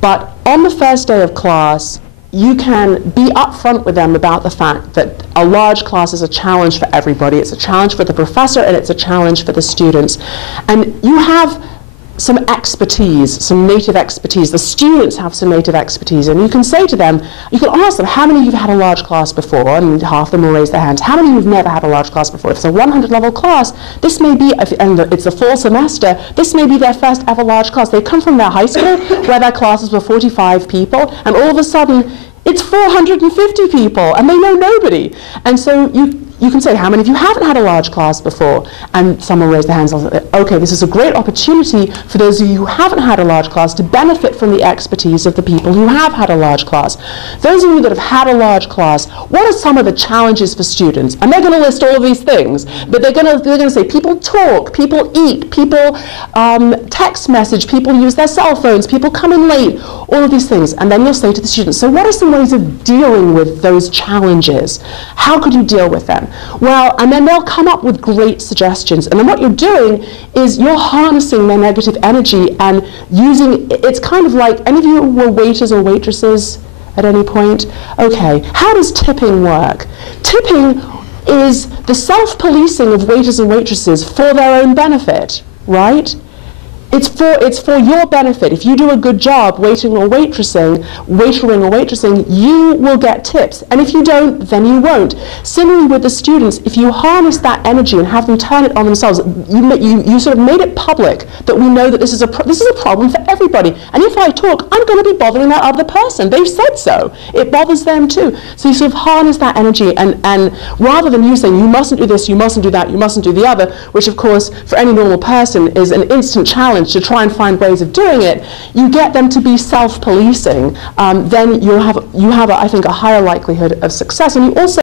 But on the first day of class, you can be upfront with them about the fact that a large class is a challenge for everybody. It's a challenge for the professor, and it's a challenge for the students. And you have some expertise, some native expertise. The students have some native expertise, and you can say to them, you can ask them, how many of you have had a large class before? And half of them will raise their hands. How many of you have never had a large class before? If it's a 100 level class, this may be, and it's a full semester, this may be their first ever large class. They come from their high school where their classes were 45 people, and all of a sudden it's 450 people, and they know nobody. And so you can say, how many of you haven't had a large class before? And someone raised their hands and say, okay, this is a great opportunity for those of you who haven't had a large class to benefit from the expertise of the people who have had a large class. Those of you that have had a large class, what are some of the challenges for students? And they're going to list all of these things, but they're going to say people talk, people eat, people text message, people use their cell phones, people come in late, all of these things. And then you'll say to the students, so what are some ways of dealing with those challenges? How could you deal with them? Well, and then they'll come up with great suggestions. And then what you're doing is you're harnessing their negative energy and using, it's kind of like, any of you were waiters or waitresses at any point? Okay, how does tipping work? Tipping is the self-policing of waiters and waitresses for their own benefit, right? It's for your benefit. If you do a good job waitering or waitressing, you will get tips. And if you don't, then you won't. Similarly with the students, if you harness that energy and have them turn it on themselves, you sort of made it public that we know that this is a problem for everybody. And if I talk, I'm going to be bothering that other person. They've said so. It bothers them too. So you sort of harness that energy, and rather than you saying, you mustn't do this, you mustn't do that, you mustn't do the other, which of course for any normal person is an instant challenge to try and find ways of doing it, you get them to be self-policing, then you have, I think, a higher likelihood of success. And you also